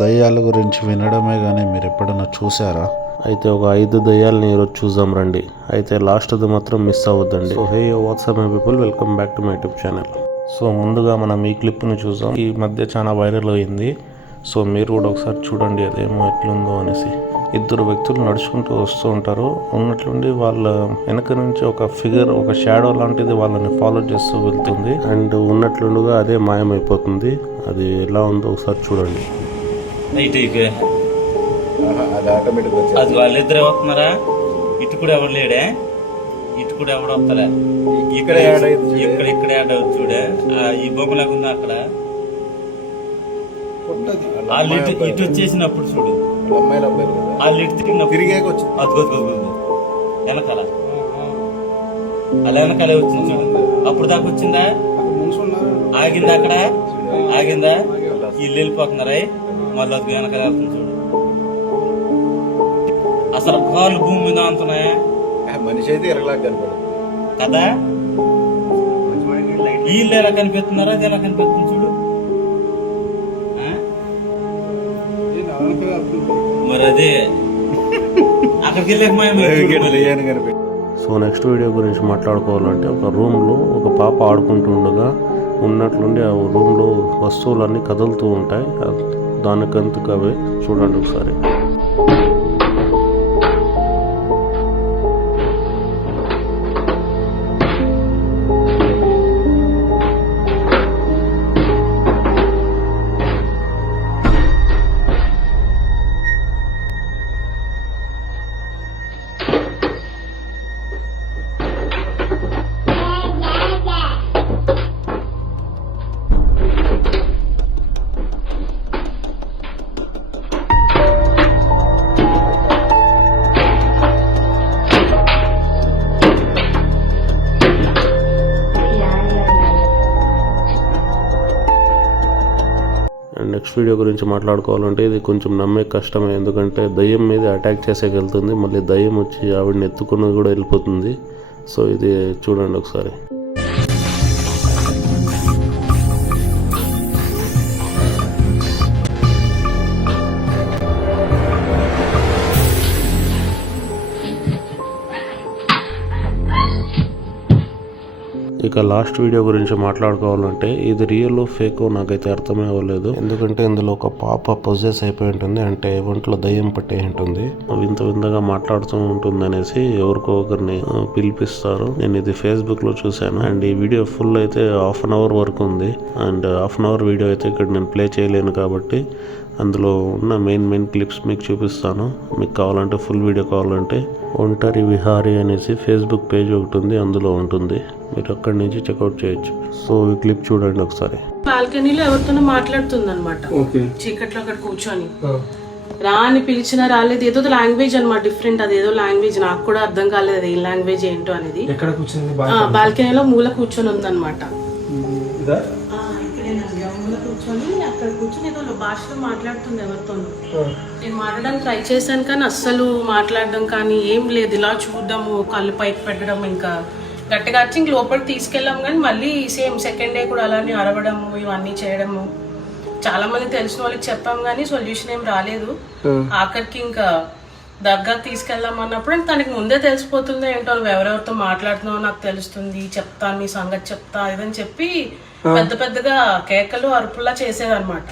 దయ్యాల గురించి వినడమే కానీ మీరు ఎప్పుడైనా చూసారా? అయితే ఒక 5 దయ్యాలని ఈరోజు చూద్దాం రండి. అయితే లాస్ట్ది మాత్రం మిస్ అవ్వద్దండి. So hey what's up my people, welcome back to my YouTube channel. So ముందుగా మనం ఈ క్లిప్ని చూద్దాం. ఈ మధ్య చాలా వైరల్ అయింది. సో మీరు కూడా ఒకసారి చూడండి అదేమో ఎట్లుందో అనేసి. 2 వ్యక్తులు నడుచుకుంటూ వస్తూ ఉంటారు. ఉన్నట్లుండి వాళ్ళ వెనక నుంచి ఒక ఫిగర్, ఒక షాడో లాంటిది వాళ్ళని ఫాలో చేస్తూ వెళ్తుంది. అండ్ ఉన్నట్లుండిగా అదే మాయమైపోతుంది. అది ఎలా ఉందో ఒకసారి చూడండి. అది వాళ్ళిద్దరే వస్తున్నారా? ఇటు కూడా ఎవరు లేడే, ఇటు కూడా ఎవడు వస్తారా? ఇక్కడ ఇక్కడ యాడ్ అవుతుంది చూడే. ఈ బొమ్మలాగా ఉంది అక్కడ. వాళ్ళు ఇటు వచ్చేసినప్పుడు చూడు, వాళ్ళు ఇటు తిరిగినప్పుడు వెనకాల అలా వెనకాలే వచ్చింది చూడు. అప్పుడు దాకా వచ్చిందా? ఆగిందా? అక్కడ ఆగిందా? వీళ్ళు వెళ్ళిపోతున్నారా? మళ్ళీ అది వెనకాల వెళ్తుంది చూడు. అసలు కాళ్ళు భూమి మీద అంటున్నాయా? మనిషి అయితే ఎరగలా కనపడదు కదా. వీళ్ళు ఎలా కనిపిస్తున్నారా? అది ఎలా కనిపిస్తుంది చూడు. మరి అదే అక్కడికి వెళ్ళక. సో నెక్స్ట్ వీడియో గురించి మాట్లాడుకోవాలంటే, ఒక రూమ్లో ఒక పాప ఆడుకుంటూ ఉండగా ఉన్నట్లుండి ఆ రూమ్లో వస్తువులన్నీ కదులుతూ ఉంటాయి. దానికంతకు అవే చూడండి ఒకసారి. నెక్స్ట్ వీడియో గురించి మాట్లాడుకోవాలంటే, ఇది కొంచెం నమ్మే కష్టమే. ఎందుకంటే దయ్యం మీద అటాక్ చేసేకెళ్తుంది, మళ్ళీ దయ్యం వచ్చి ఆవిడని ఎత్తుకుని కూడా వెళ్ళిపోతుంది. సో ఇది చూడండి ఒకసారి. ఇక లాస్ట్ వీడియో గురించి మాట్లాడుకోవాలంటే, ఇది రియల్ ఫేకో నాకైతే అర్థమే అవ్వలేదు. ఎందుకంటే ఇందులో ఒక పాప పొజెస్ అయిపోయి ఉంటుంది, అంటే ఒంట్లో దయ్యం పట్టే ఉంటుంది. వింత వింతగా మాట్లాడుతూ ఉంటుంది అనేసి ఎవరికో ఒకరిని పిలిపిస్తారు. నేను ఇది ఫేస్బుక్ లో చూశాను. అండ్ ఈ వీడియో ఫుల్ అయితే 1/2 అవర్ వరకు ఉంది. అండ్ 1/2 అవర్ వీడియో అయితే ఇక్కడ నేను ప్లే చేయలేను కాబట్టి అందులో ఉన్న మెయిన్ క్లిప్స్ మీకు చూపిస్తాను. మీకు కావాలంటే ఫుల్ వీడియో కావాలంటే ఒంటరి విహారీ అనేసి ఫేస్బుక్ పేజ్ ఒకటి ఉంది, అందులో ఉంటుంది. మీరు అక్కడి నుంచి చెక్అవుట్ చేయొచ్చు. సో ఈ క్లిప్ చూడండి ఒకసారి. బాల్కనీలో ఎవరితోనో మాట్లాడుతుంది అనమాట. చీకట్లో అక్కడ కూర్చొని రా అని పిలిచినా రాలేదు. ఏదో లాంగ్వేజ్ అనమాట, డిఫరెంట్. అది ఏదో లాంగ్వేజ్, నాకు కూడా అర్థం కాలేదు అది ఏ లాంగ్వేజ్ ఏంటో అనేది. బాల్కనీలో మూల కూర్చొని ఉందన్నమాట. అక్కడ కూర్చొని ఏదో భాషలో మాట్లాడుతుంది ఎవరితోనూ. నేను మాట్లాడడానికి ట్రై చేశాను కానీ అస్సలు మాట్లాడడం కానీ ఏం లేదు. ఇలా చూడడము, కళ్ళు పైకి పెట్టడం, ఇంకా గట్టిగా వచ్చి ఇంక లోపలికి తీసుకెళ్ళాము. కానీ మళ్ళీ సేమ్ సెకండ్ డే కూడా అలానే అరవడము, ఇవన్నీ చేయడము. చాలా మంది తెలిసిన వాళ్ళకి చెప్పాము కానీ సొల్యూషన్ ఏం రాలేదు. ఆఖరికి ఇంకా దగ్గర తీసుకెళ్దాం అన్నప్పుడు తనకి ముందే తెలిసిపోతుంది ఏంటో, నువ్వు ఎవరెవరితో మాట్లాడుతున్నావో నాకు తెలుస్తుంది, చెప్తాను నీ సంగతి చెప్తా ఇదని చెప్పి పెద్దగా కేకలు అరుపుల్లా చేసేదన్నమాట.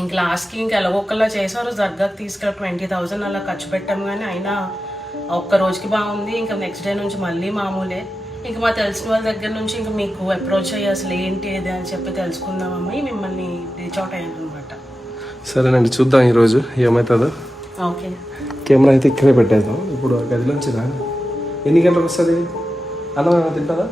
ఇంక లాస్ట్ కి ఇంకా ఎలాగొక్కలా చేశారు. దగ్గరకు తీసుకెళ్ళి 20,000 అలా ఖర్చు పెట్టాము. కానీ అయినా ఒక్క రోజుకి బాగుంది. ఇంకా నెక్స్ట్ డే నుంచి మళ్ళీ మామూలే. ఇంకా మా తెలిసిన వాళ్ళ దగ్గర నుంచి ఇంకా మీకు అప్రోచ్ అయ్యి అసలు ఏంటి ఇది అని చెప్పి తెలుసుకుందామని మిమ్మల్ని రీచ్ అవుట్ అయ్యాను అనమాట. సరేనండి, చూద్దాం ఈరోజు ఏమవుతుందో. ఓకే, కెమెరా అయితే ఇక్కడే పెట్టేద్దాం. ఇప్పుడు గదిలోంచి రా. ఎన్ని గంటలకు వస్తుంది? అన్నం తింటారా?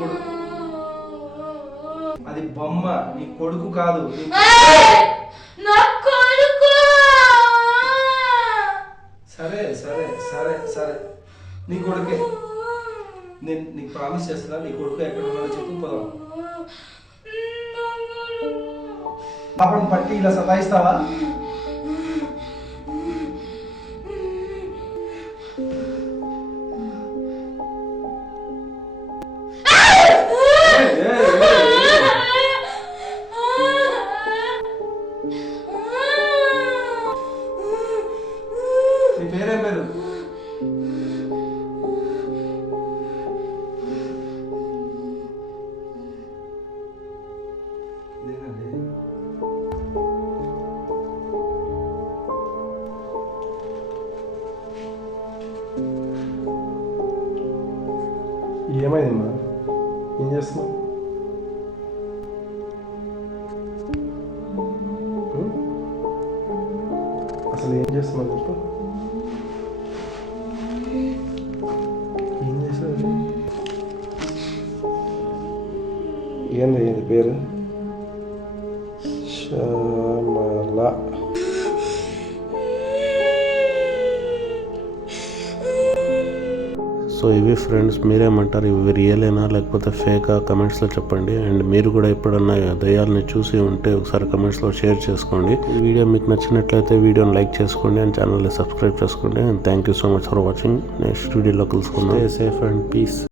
కొడుకు. అది బొమ్మ, నీ కొడుకు కాదు. సరే సరే సరే సరే, నీ కొడుకే. నేను నీకు ప్రామిస్ చేస్తున్నా, నీ కొడుకు ఎక్కడ ఉన్నాడో చెప్పు, పోదాం. పాపను పట్టి ఇలా సతాయిస్తావా? నీ పేరేం పేరు? ఏమైందమ్మా? ఏం చేస్తున్నావు? అసలు ఏం చేస్తున్నావు చెప్పు. ఏం చేసావు? ఏంది పేరు? శ్యామల. సో ఇవి ఫ్రెండ్స్, మీరేమంటారు? ఇవి రియలేనా లేకపోతే ఫేకా? కమెంట్స్లో చెప్పండి. అండ్ మీరు కూడా ఎప్పుడన్నా దయ్యాలని చూసి ఉంటే ఒకసారి కమెంట్స్లో షేర్ చేసుకోండి. ఈ వీడియో మీకు నచ్చినట్లయితే వీడియోని లైక్ చేసుకోండి అండ్ ఛానల్ని సబ్స్క్రైబ్ చేసుకోండి. And thank you so much for watching. Next వీడియోలో కలుసుకుందాం. Stay safe and piece.